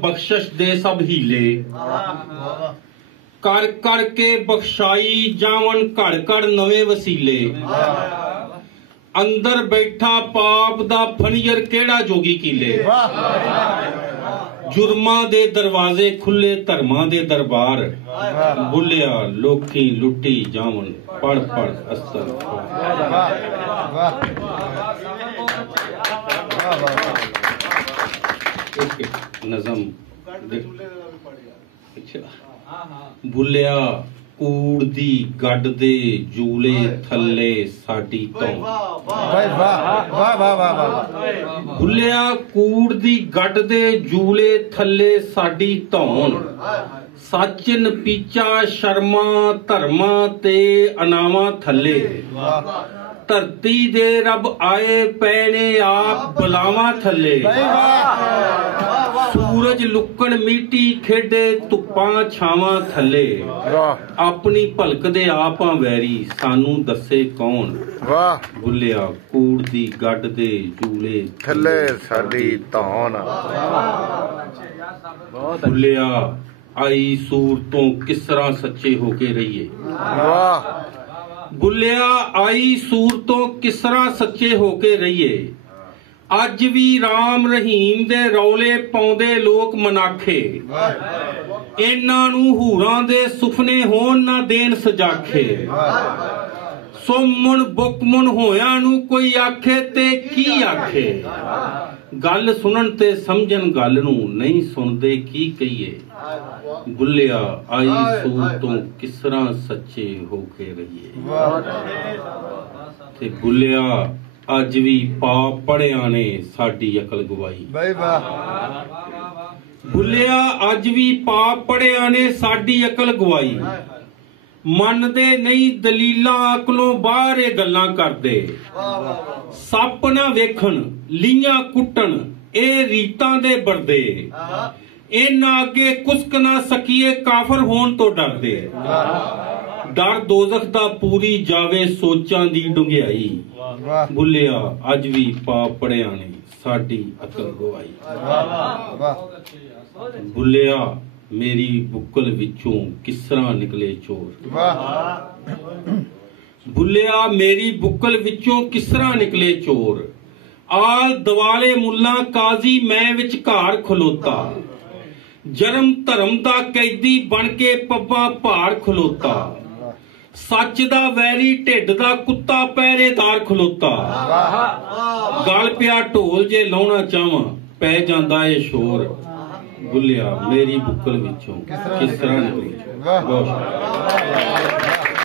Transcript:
बख्शिश दे सब हीले, कर कर के बख्शाई जावन घड़ घड़ नवे वसीले। अंदर बैठा पाप दा फनियर केड़ा जोगी कीले। जुर्मां दे दरवाजे खुले धर्मां दे दरबार, बुलिया लोकी लुटी जावन पढ़ पढ़ अस्तर। नज़म बुलिया कूड़ दी गड दे जूले थले साडी धौन। बुलिया कूड़ दी गड दे जूले थले साडी धौन। सच नपीचा शर्मा धर्मा ते अनावा थले। धरती दे रब आए पैने आप बलावा थले। सूरज लुकण मीटी खेडे धुप्पां छावां थले। अपनी भलक दे आपां वैरी सानू दसे कौन। बुलिया कूड़ दी गड दे जूले थले साडी धौन। बुलिया आई सूरतों किस तरह सच्चे होके रहिए। बुलिया आई सूरतों किस तरह सच्चे होके रहिए। अज भी राम रहीम दे रौले पाउंदे लोक मनाखे। इन्हां नूं हूरां दे सुफने होण ना देन सजाखे। सुमन बुकमन होया नूं कोई आखे ते की आखे। गल सुनन ते समझन गल नूं नहीं सुनदे की कहिए। बुलिया आई सूरतों किस तरह सच्चे होके रहिए। ते बुलिया अज भी पाप पढ़िया ने साडी अकल गवाई। बुलिया अज भी पाप पढ़िया ने साडी अकल गवाई। मनदे नहीं दलीलां अकलों बाहर ये गल्लां करदे। सप ना वेखण लीआं कुट्टण ए रीतां दे बरदे। इन्हां अगे कुसक ना सकीए काफर होण तो डरदे। डर दोजख दा पूरी जावे सोचां दी डुंगियाई। बुलिया अज भी पाप पढ़िया ने साडी अकल गवाई। बुलिया मेरी बुक्कल विचों किस तरह निकले चोर। बुलिया मेरी बुक्कल विचों किस तरह निकले चोर। आल दवाले मुल्ला काजी मैं विचकार खलोता। जरम धर्म दा कैदी बन के पब्बा भार खलोता। सच दा वैरी ढिड दा कुत्ता पहरेदार खलोता। गल पिया ढोल जे लाउणा चाहां पै जांदा ए शोर। बुलिया मेरी बुक्कल विचों किस तरह निकली।